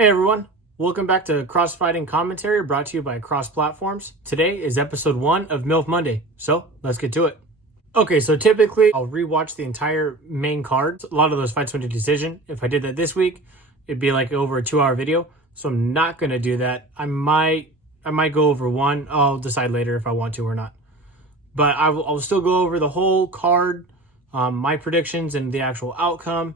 Hey everyone, welcome back to Crossfighting Commentary brought to you by Cross Platforms. Today is episode 1 of MILF Monday, so let's get to it. Okay, so typically I'll rewatch the entire main card. A lot of those fights went to decision. If I did that this week, it'd be like over a 2-hour video, so I'm not going to do that. I might go over one. I'll decide later if I want to or not. But I'll still go over the whole card, my predictions and the actual outcome,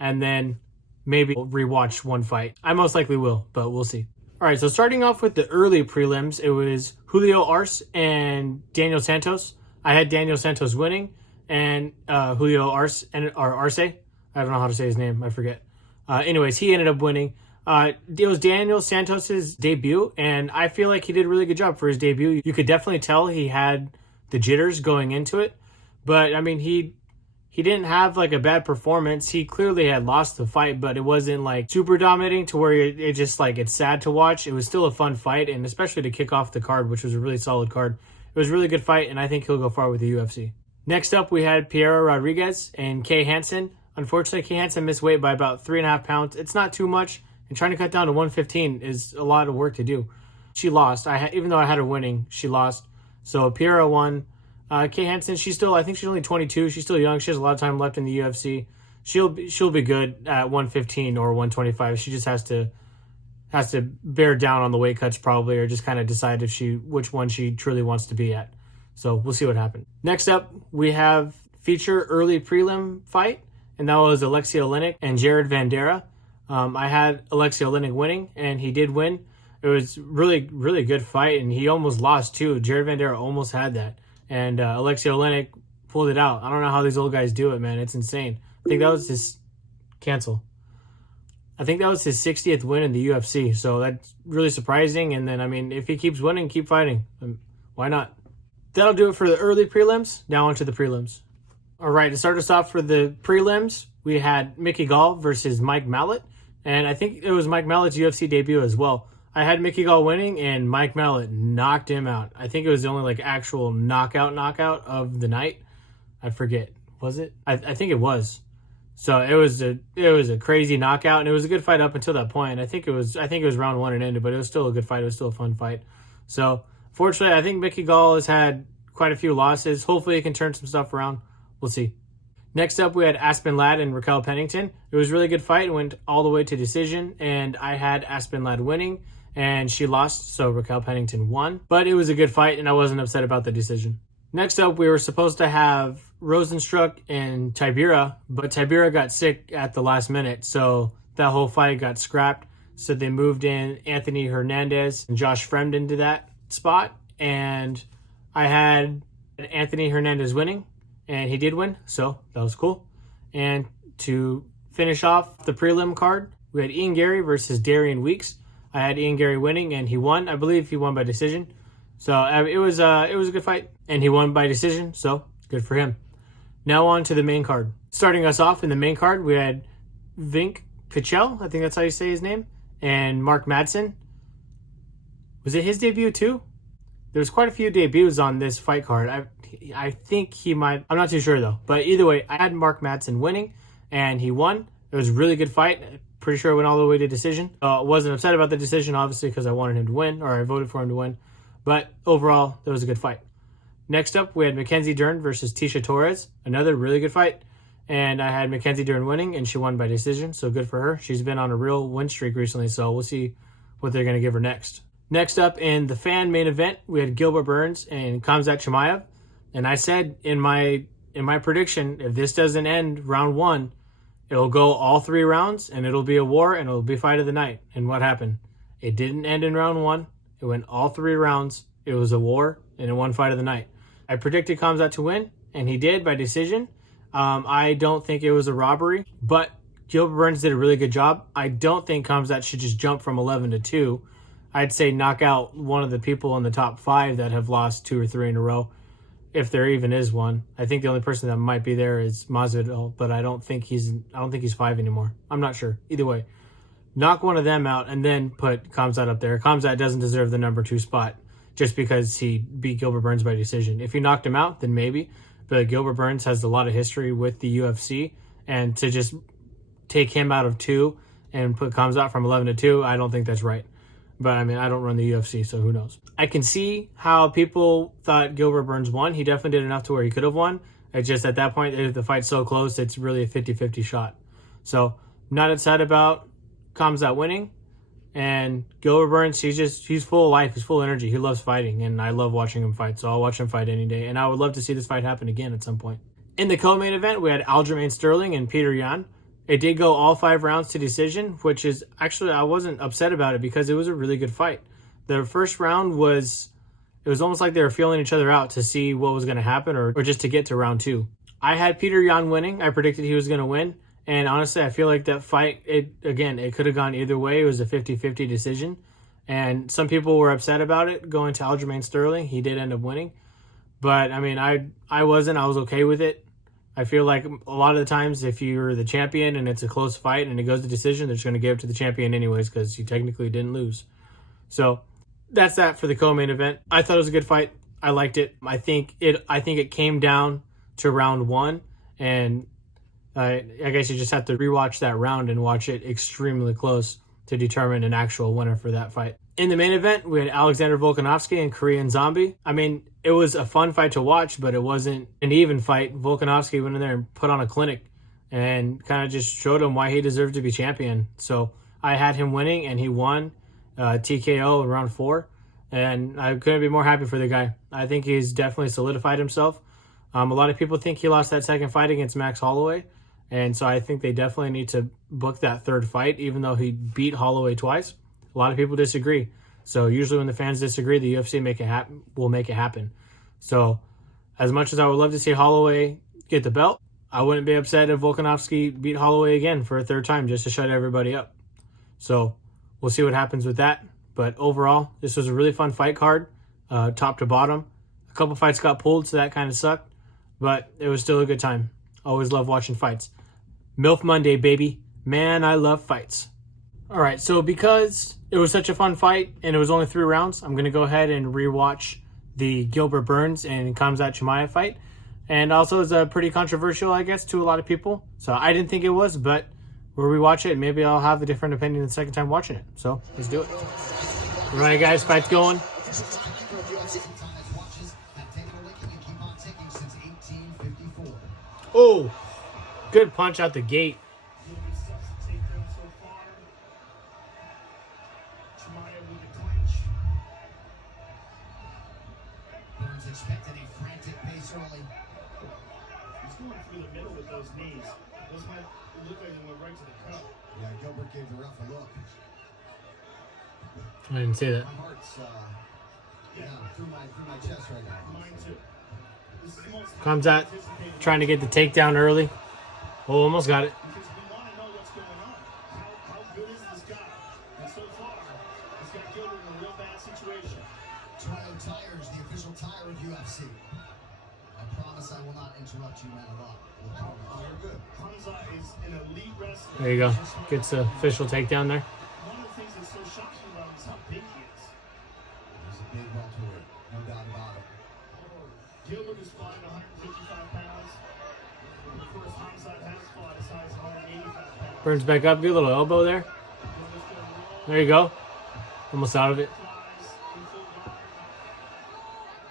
and then maybe I'll rewatch one fight. I most likely will, but we'll see. All right, so starting off with the early prelims, it was Julio Arce and Daniel Santos. I had Daniel Santos winning, and Julio Arce, or Arce, I don't know how to say his name, I forget. Anyways, he ended up winning. It was Daniel Santos's debut, and I feel like he did a really good job for his debut. You could definitely tell he had the jitters going into it, but I mean, he didn't have like a bad performance. He clearly had lost the fight, but it wasn't like super dominating to where it just like it's sad to watch. It was still a fun fight, and especially to kick off the card, which was a really solid card. It was a really good fight, and I think he'll go far with the UFC. Next up, we had Piera Rodriguez and Kay Hansen. Unfortunately, Kay Hansen missed weight by about 3.5 pounds. It's not too much, and trying to cut down to 115 is a lot of work to do. She lost. Even though I had her winning, she lost. So Piera won. Kay Hansen, I think she's only 22. She's still young. She has a lot of time left in the UFC. She'll be good at 115 or 125. She just has to bear down on the weight cuts probably, or just kind of decide which one she truly wants to be at. So we'll see what happens. Next up, we have feature early prelim fight, and that was Alexei Oleinik and Jared Vanderaa. I had Alexei Oleinik winning, and he did win. It was really, really good fight, and he almost lost too. Jared Vanderaa almost had that. And Alexei Oleinik pulled it out. I don't know how these old guys do it, man. It's insane. I think that was his 60th win in the UFC. So that's really surprising. And then, I mean, if he keeps winning, keep fighting. Why not? That'll do it for the early prelims. Now on to the prelims. All right, to start us off for the prelims, we had Mickey Gall versus Mike Mallet. And I think it was Mike Mallet's UFC debut as well. I had Mickey Gall winning, and Mike Mallet knocked him out. I think it was the only like actual knockout of the night. I forget. Was it? I think it was. So it was a crazy knockout, and it was a good fight up until that point. I think it was round 1 and ended, but it was still a good fight. It was still a fun fight. So fortunately, I think Mickey Gall has had quite a few losses. Hopefully, he can turn some stuff around. We'll see. Next up, we had Aspen Ladd and Raquel Pennington. It was a really good fight. It went all the way to decision, and I had Aspen Ladd winning. And she lost, so Raquel Pennington won. But it was a good fight, and I wasn't upset about the decision. Next up, we were supposed to have Rosenstruck and Tibera, but Tibera got sick at the last minute, so that whole fight got scrapped. So they moved in Anthony Hernandez and Josh Fremd into that spot, and I had Anthony Hernandez winning, and he did win, so that was cool. And to finish off the prelim card, we had Ian Gary versus Darian Weeks. I had Ian Gary winning, and he won. I believe he won by decision. So it was a good fight, and he won by decision, so good for him. Now on to the main card. Starting us off in the main card, we had Vink Pichel, I think that's how you say his name, and Mark Madsen. Was it his debut too? There's quite a few debuts on this fight card. I think he might. I'm not too sure though. But either way, I had Mark Madsen winning, and he won. It was a really good fight. Pretty sure it went all the way to decision. Wasn't upset about the decision, obviously, because I wanted him to win, or I voted for him to win. But overall, that was a good fight. Next up, we had Mackenzie Dern versus Tisha Torres. Another really good fight. And I had Mackenzie Dern winning, and she won by decision, so good for her. She's been on a real win streak recently, so we'll see what they're going to give her next. Next up, in the fan main event, we had Gilbert Burns and Khamzat Chimaev. And I said in my prediction, if this doesn't end round 1, it'll go all 3 rounds, and it'll be a war, and it'll be fight of the night. And what happened? It didn't end in round 1. It went all 3 rounds. It was a war, and it won fight of the night. I predicted Khamzat to win, and he did by decision. I don't think it was a robbery, but Gilbert Burns did a really good job. I don't think Khamzat should just jump from 11 to 2. I'd say knock out one of the people in the top 5 that have lost 2 or 3 in a row, if there even is one. I think the only person that might be there is Masvidal, but I don't think he's 5 anymore. I'm not sure. Either way, knock one of them out and then put Khamzat up there. Khamzat doesn't deserve the number 2 spot just because he beat Gilbert Burns by decision. If he knocked him out, then maybe. But Gilbert Burns has a lot of history with the UFC, and to just take him out of 2 and put Khamzat from 11-2. I don't think that's right. But I mean, I don't run the UFC, so who knows? I can see how people thought Gilbert Burns won. He definitely did enough to where he could have won. It's just at that point, if the fight's so close, it's really a 50-50 shot. So, not upset about Khamzat winning. And Gilbert Burns, he's full of life. He's full of energy. He loves fighting, and I love watching him fight. So I'll watch him fight any day. And I would love to see this fight happen again at some point. In the co-main event, we had Aljamain Sterling and Peter Yan. It did go all 5 rounds to decision, which is actually, I wasn't upset about it because it was a really good fight. The first round was almost like they were feeling each other out to see what was going to happen or just to get to round 2. I had Peter Yan winning. I predicted he was going to win. And honestly, I feel like that fight, it could have gone either way. It was a 50-50 decision. And some people were upset about it going to Aljamain Sterling. He did end up winning. But, I mean, I wasn't. I was okay with it. I feel like a lot of the times if you're the champion and it's a close fight and it goes to decision, they're just going to give it to the champion anyways because you technically didn't lose. So that's that for the co-main event. I thought it was a good fight. I liked it. I think it came down to round 1, and I guess you just have to rewatch that round and watch it extremely close to determine an actual winner for that fight. In the main event, we had Alexander Volkanovski and Korean Zombie. I mean, it was a fun fight to watch, but it wasn't an even fight. Volkanovski went in there and put on a clinic and kind of just showed him why he deserved to be champion. So I had him winning, and he won TKO in round 4. And I couldn't be more happy for the guy. I think he's definitely solidified himself. A lot of people think he lost that second fight against Max Holloway. And so I think they definitely need to book that third fight, even though he beat Holloway twice. A lot of people disagree. So usually when the fans disagree, the UFC will make it happen. So as much as I would love to see Holloway get the belt, I wouldn't be upset if Volkanovski beat Holloway again for a third time just to shut everybody up. So we'll see what happens with that. But overall, this was a really fun fight card, top to bottom. A couple fights got pulled, so that kind of sucked. But it was still a good time. Always love watching fights. MILF Monday, baby. Man, I love fights. All right, so because it was such a fun fight and it was only 3 rounds, I'm going to go ahead and rewatch the Gilbert Burns and Khamzat Chimaev fight. And also it's pretty controversial, I guess, to a lot of people. So I didn't think it was, but we'll rewatch it. Maybe I'll have a different opinion the second time watching it. So let's do it. All right, guys, fight's going. Oh, good punch out the gate. Burns expected a frantic pace early. He's going through the middle with those knees. Those might look like they went right to the cup. Yeah, Gilbert gave the ref a look. I didn't see that. My heart's through my chest right now. Mine too. Khamzat trying to get the takedown early. Oh, almost got it. Because we want to know what's going on. How good is this guy? And so far, he's got Gilbert in a real bad situation. Toyo Tires, the official tire of UFC. I promise I will not interrupt you, man, a lot. You're good. Khamzat is an elite wrestler. There you go. Gets the official takedown there. One of the things that's so shocking about him is how big he is. He's a big welterweight, no doubt about it. Gilbert is flying 155 pounds. Of course, Khamzat has fought as high as 185 pounds. Burns back up. Get a little elbow there. There you go. Almost out of it.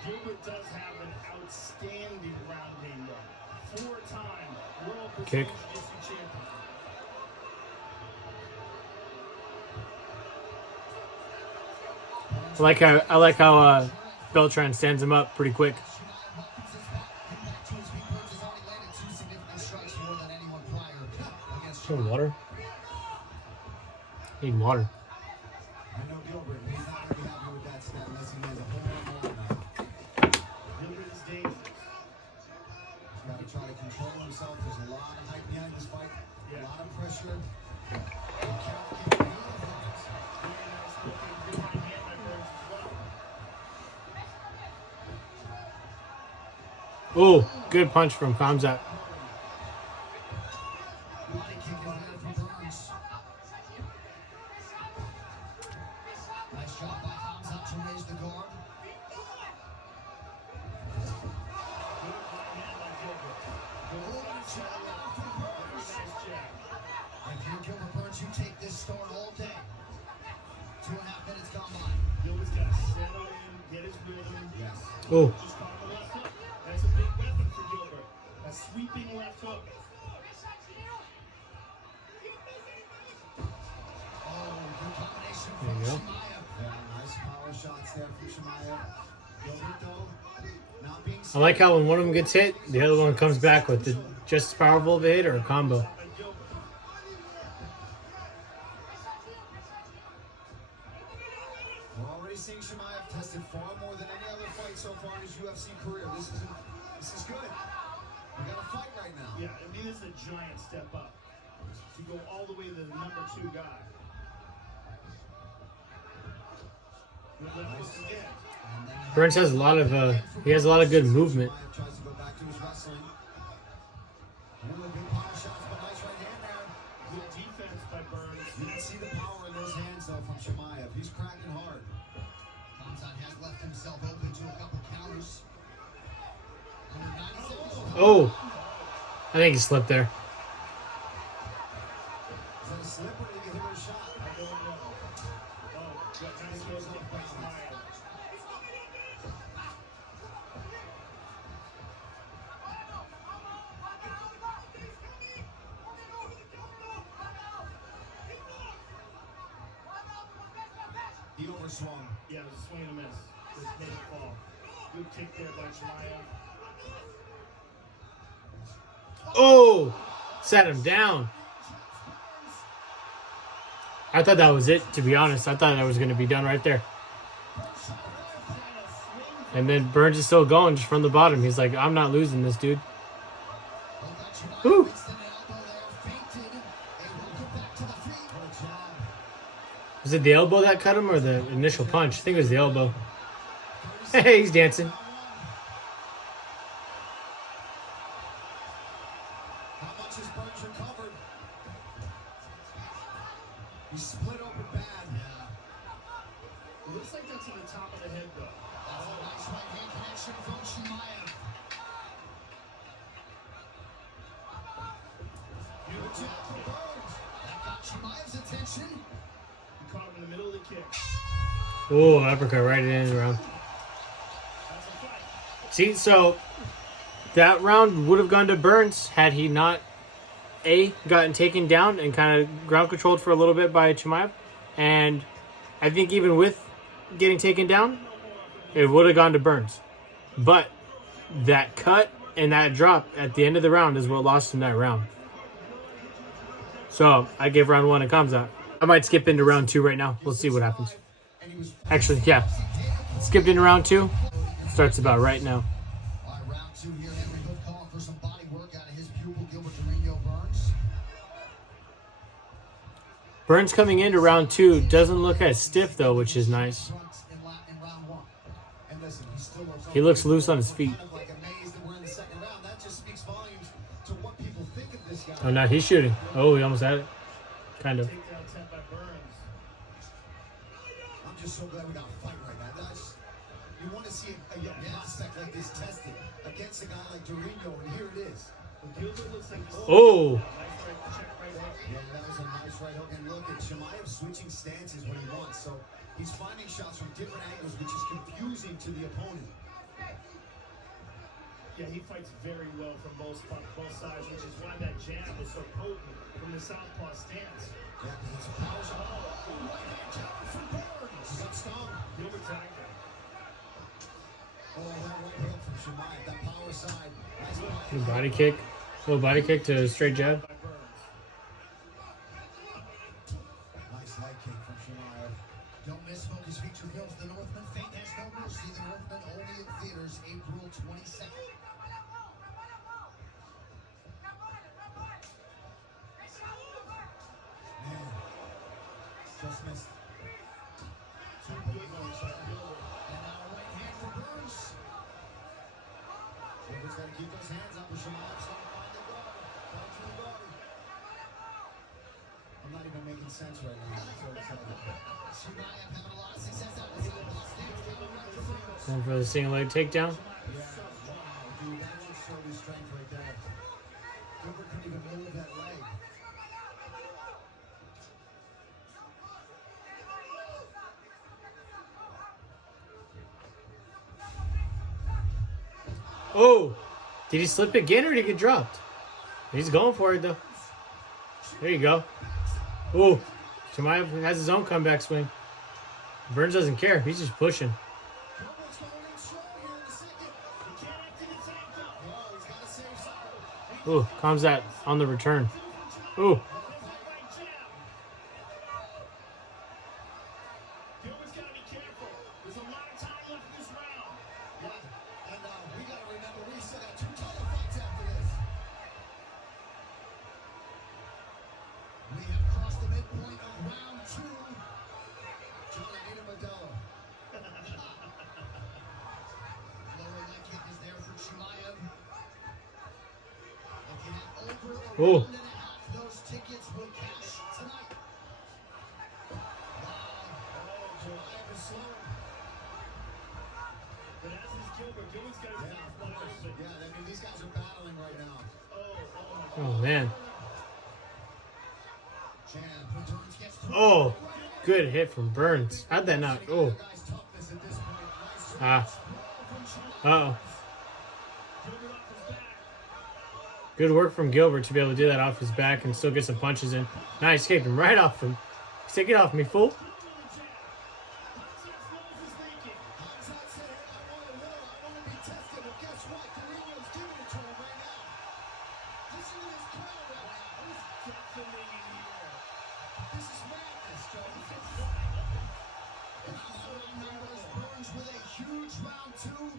Gilbert does have an outstanding ground game, though. 4-time world Kick. champion. I like how Beltran stands him up pretty quick. Water? Need water. I know Gilbert. He's not going to be happy with that step unless he lands a whole lot more. Gilbert is dangerous. He's got to try to control himself. There's a lot of hype behind this fight. A lot of pressure. Oh, good punch from Khamzat. Nice job by Khamzat to raise the guard. If you're Gilbert Burns, Burns, you take this start all day. 2.5 minutes gone by. Gilbert's got to settle in, get his rhythm. Yes. Oh. Just caught the left hook. That's a big weapon for Gilbert. A sweeping left hook. Oh, good combination from There you go. Chimaev. Yeah, nice power shots there from Chimaev. Gilbert, though, not being I like how when one of them gets hit, the other one comes back with the just as powerful of a hit or a combo. We're already seeing Chimaev tested far more than any other fight so far in his UFC career. This is good. We got a fight right now. Yeah, I mean, this is a giant step up to go all the way to the number 2 guy. Good left hook again. Burns has a lot of he has a lot of good movement. Tries to go back to his wrestling. One of the big power shots, but nice right hand there. Good defense by Burns. You can see the power in those hands, though, from Chimaev. He's cracking hard. Hamzat has left himself open to a couple counters. Under 9 seconds. Oh, I think he slipped there. Is that a slip or did he hit a shot? I don't know. Oh, that kind of goes off by Chimaev. He overswung. Yeah, it was a swing and a miss. Just made it fall. Good kick there by Chimaev. Oh, sat him down. I thought that was it, to be honest. I thought that was going to be done right there. And then Burns is still going just from the bottom. He's like, I'm not losing this, dude. Woo. Was it the elbow that cut him or the initial punch? I think it was the elbow. Hey, he's dancing. How much has Burns recovered? He split open bad. Yeah. It looks like that's in the top of the head, though. That's a nice right hand connection from Chimaev. Good job from Burns. That got Chimaev's attention. He caught him in the middle of the kick. Oh, uppercut right in his round. That's a fight. See, so that round would have gone to Burns had he not gotten taken down and kind of ground controlled for a little bit by Chimaev. And I think even with getting taken down, it would have gone to Burns. But that cut and that drop at the end of the round is what lost him that round. So I give round 1 a Hamzat. I might skip into round 2 right now. We'll see what happens. Actually, yeah. Skipped into round 2. Starts about right now. All right, round 2 here. Henry Hood calling for some body work out of his pupil, Gilbert Durinho Burns. Burns coming into round 2 doesn't look as stiff, though, which is nice. In round 1. And listen, he still He looks loose on his feet. kind of like amazed that we're in the second round. That just speaks volumes to what people think of this guy. Oh, now he's shooting. Oh, he almost had it. Kind of. Takedown attempt by Burns. I'm just so glad we got a fight right now. You want to see a young prospect like this tested against a guy like Durinho, and here it is. Gilbert looks like Oh! nice right check right hook. Yeah, that was a nice right hook. And look at Chimaev switching stances when he wants. So he's finding shots from different angles, which is confusing to the opponent. Yeah, he fights very well from both sides, which is why that jab is so potent from the southpaw stance. Yeah, because it's a power shot. Oh, right hand counter from Burns. He got stung. Gilbert tagged him. Oh, that right hook from Chimaev. That power side. Nice Little body kick. Little body kick to a straight jab. by Burns. Nice leg kick from Chimaev. Don't miss Focus feature films The Northman. Fate Has No Mercy. The Northman only in theaters April 22nd. Man, just missed. Two good ones by Gilbert. And now a right hand for Burns. Gilbert's got to keep those hands up. Chimaev's going to find the guard. Find to the guard. I'm not even making sense right now. I'm so excited. Chimaev having a lot of success out of his Going for the single leg takedown. Yeah, wow, dude, that just showed his strength right there. Gilbert couldn't even move that leg. Oh, did he slip again or did he get dropped? He's going for it though. There you go. Oh, Chimaev has his own comeback swing. Burns doesn't care. He's just pushing. Oh, calms that on the return. Oh. Oh. Those tickets will cash tonight. But as is Gilbert, Gilbert's got his mouth wide open. Yeah, I mean, these guys are battling right now. Oh, man. Oh, good hit from Burns. How'd that not? Oh. Ah. Uh-oh. Good work from Gilbert to be able to do that off his back and still get some punches in. Nice, kicked him right off him. He said, "Get off me, fool." With a huge round two,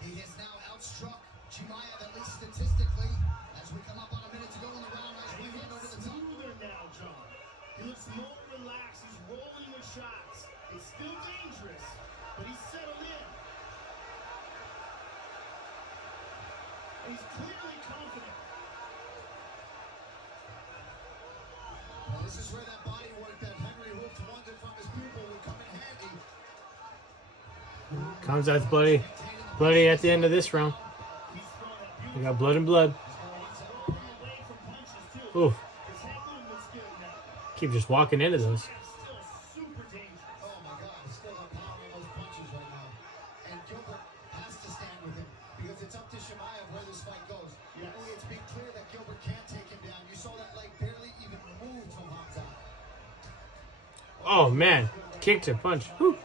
he has now outstruck Chimaev, at least statistically, as we come up on a minute to go in the round. Nice right hand over the top. Smoother now, John. He looks more relaxed. He's rolling with shots. It's still dangerous, but he's settled in. And he's clearly confident. Well, this is where that body work that Henry Hooft wanted from his pupil would come in handy. Comes out bloody. Bloody at the end of this round. We got blood and blood. Oof. Keep just walking into those. Oh my God, he's still got power on those punches right now. And Gilbert has to stand with him because it's up to Chimaev where this fight goes. It's been clear that Gilbert can't take him down. You saw that leg barely even move from Hamza. Oh man, kick to punch. Whew.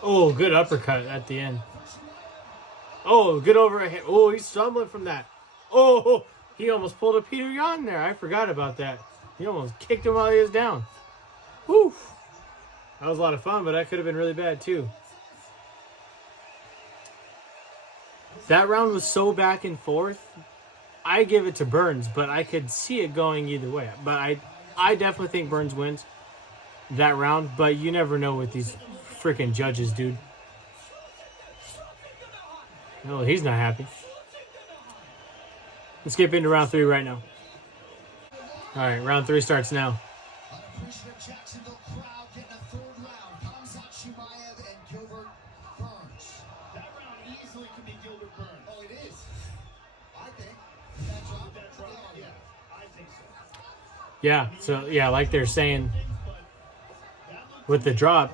Oh, good uppercut at the end. Oh, good overhead. Oh, he's stumbling from that. Oh, he almost pulled a Peter Yan there. I forgot about that. He almost kicked him while he was down. Whew. That was a lot of fun, but that could have been really bad too. That round was so back and forth. I give it to Burns, but I could see it going either way. But I definitely think Burns wins that round, but you never know with these freaking judges, dude. Oh, he's not happy. Let's skip into round 3 right now. All right, round 3 starts now. Unappreciative Jacksonville crowd getting a third round. Hamzat Chimaev and Gilbert Burns. That round easily could be Gilbert Burns. Oh, it is. I think. That's right. Yeah, I think so. Yeah, so yeah, like they're saying with the drop,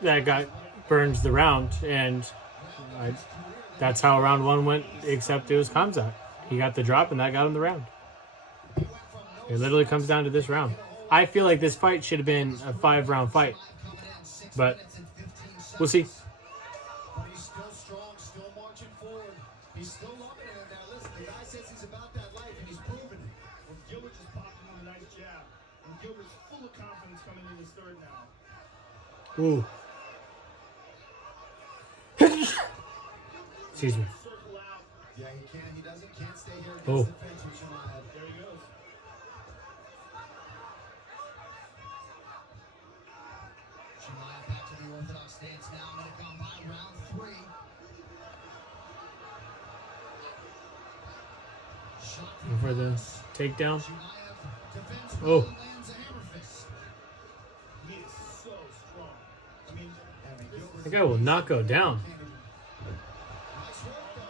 that got Burns the round, and that's how round 1 went, except it was Hamzat. He got the drop, and that got him the round. It literally comes down to this round. I feel like this fight should have been a 5-round fight, but we'll see. But he's still strong, still marching forward. He's still loving it in there. Listen, the guy says he's about that life, and he's proven it. Well, Gilbert just popped him with a nice jab. And Gilbert's full of confidence coming in his third now. Ooh. Excuse me. Circle out. Yeah, he can't stay here against Oh. the fence with Chimaev. There he goes. Chimaev back to the orthodox stance now. Minute gone by, round 3. Shot Go for the takedown. Chimaev defends Oh. well and lands a hammer fist. He is so strong. I mean, That guy will not go down. nice work though.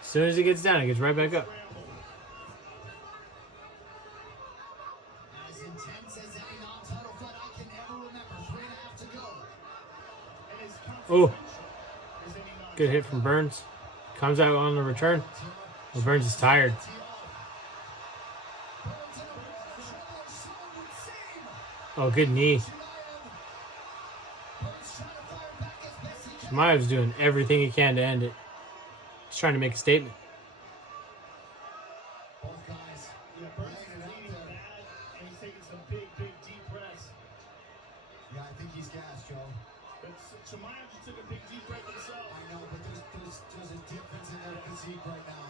As soon as he gets down, he gets right back up. As intense as any non-title fight I Oh, good hit from Burns. Comes out on the return. Well, Burns is tired. Oh, good knee. Chimaev's doing everything he can to end it. He's trying to make a statement. Both guys, Burns is leading bad, and he's taking some big, deep breaths. Yeah, I think he's gassed, Joe. But Chimaev just took a big, deep breath himself. I know, but there's a difference in their physique right now.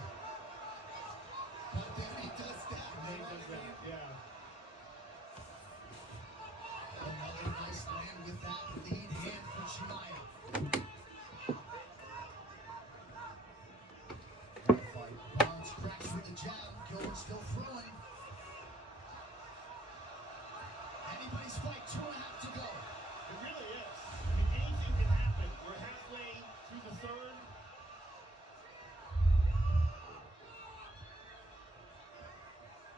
But then he does that. Yeah. Another nice land with that lead hand for Chimaev. Barnes cracks with the jab. Gilbert still throwing. Anybody's fight, 2.5 to go. It really is. I mean, anything can happen. We're halfway through the third.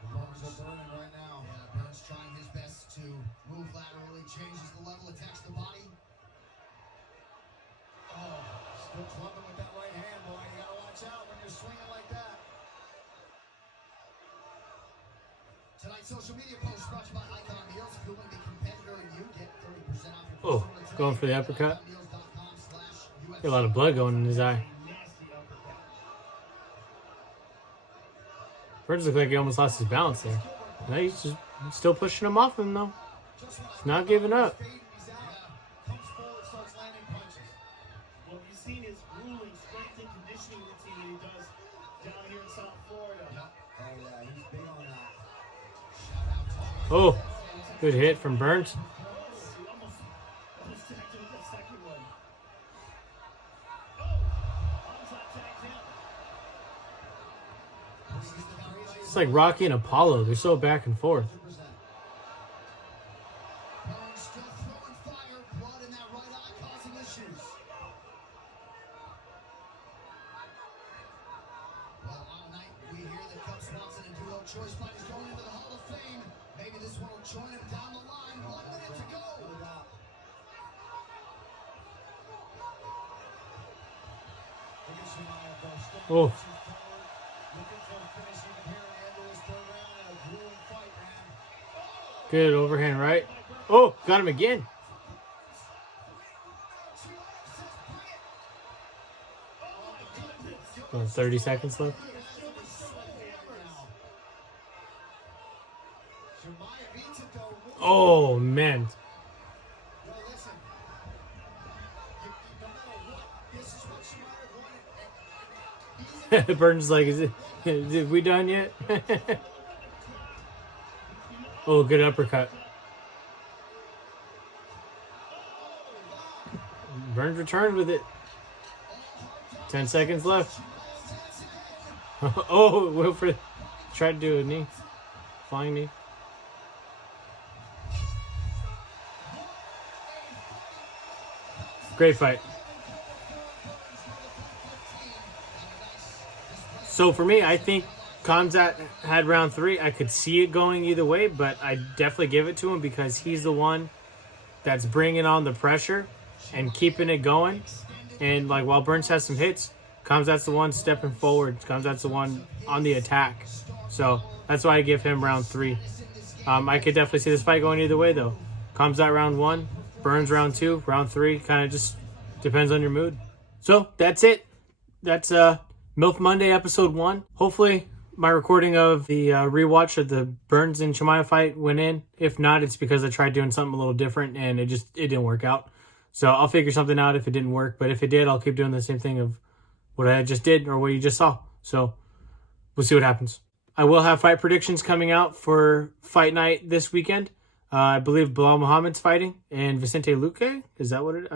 The Burns are burning right now. Yeah, Burns trying his best to move laterally, changes the level, attacks the body. Oh, still clubbing with that right hand, boy. You gotta watch out when you're swinging like that. Tonight's social media post brought to you by Icon Meals. Fueling the competitor and you get 30% off your Oh, going for the uppercut. Got a lot of blood going in his eye. Burns looked like he almost lost his balance there. Now he's just still pushing him off him though. He's not giving up. Well, you've seen his grueling strength and conditioning routine that he does down here in South Florida. Oh, yeah, he's big on that. Shout out to Oh, good hit from Burns. almost tagged him with that second one. It's like Rocky and Apollo. They're so back and forth. Burns still throwing fire, blood in that right eye causing issues. Well, all night we hear that Cub Swanson and duo choice fight is going into the Hall of Fame. Maybe this one will join him down the line. 1 minute to go. Oh, good overhand right. Oh, got him again. Oh, 30 seconds left. Oh, man. Burns like, is we done yet? Oh, good uppercut. Burns returned with it. 10 seconds left. Oh, Wilfred tried to do a knee. Flying knee. Great fight. So for me, I think Khamzat had round 3. I could see it going either way, but I definitely give it to him because he's the one that's bringing on the pressure and keeping it going. And like while Burns has some hits, Khamzat's the one stepping forward. Khamzat's the one on the attack. So that's why I give him round 3. I could definitely see this fight going either way though. Khamzat round 1, Burns round 2, round 3 kind of just depends on your mood. So that's it. That's MILF Monday episode 1. Hopefully my recording of the rewatch of the Burns and Chimaev fight went in. If not, it's because I tried doing something a little different and it didn't work out. So I'll figure something out if it didn't work. But if it did, I'll keep doing the same thing of what I just did or what you just saw. So we'll see what happens. I will have fight predictions coming out for fight night this weekend. I believe Bilal Muhammad's fighting and Vicente Luque. Is that what it?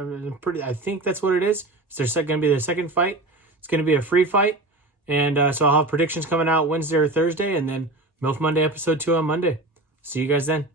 I think that's what it is. It's going to be their second fight. It's going to be a free fight. And so I'll have predictions coming out Wednesday or Thursday. And then MILF Monday episode 2 on Monday. See you guys then.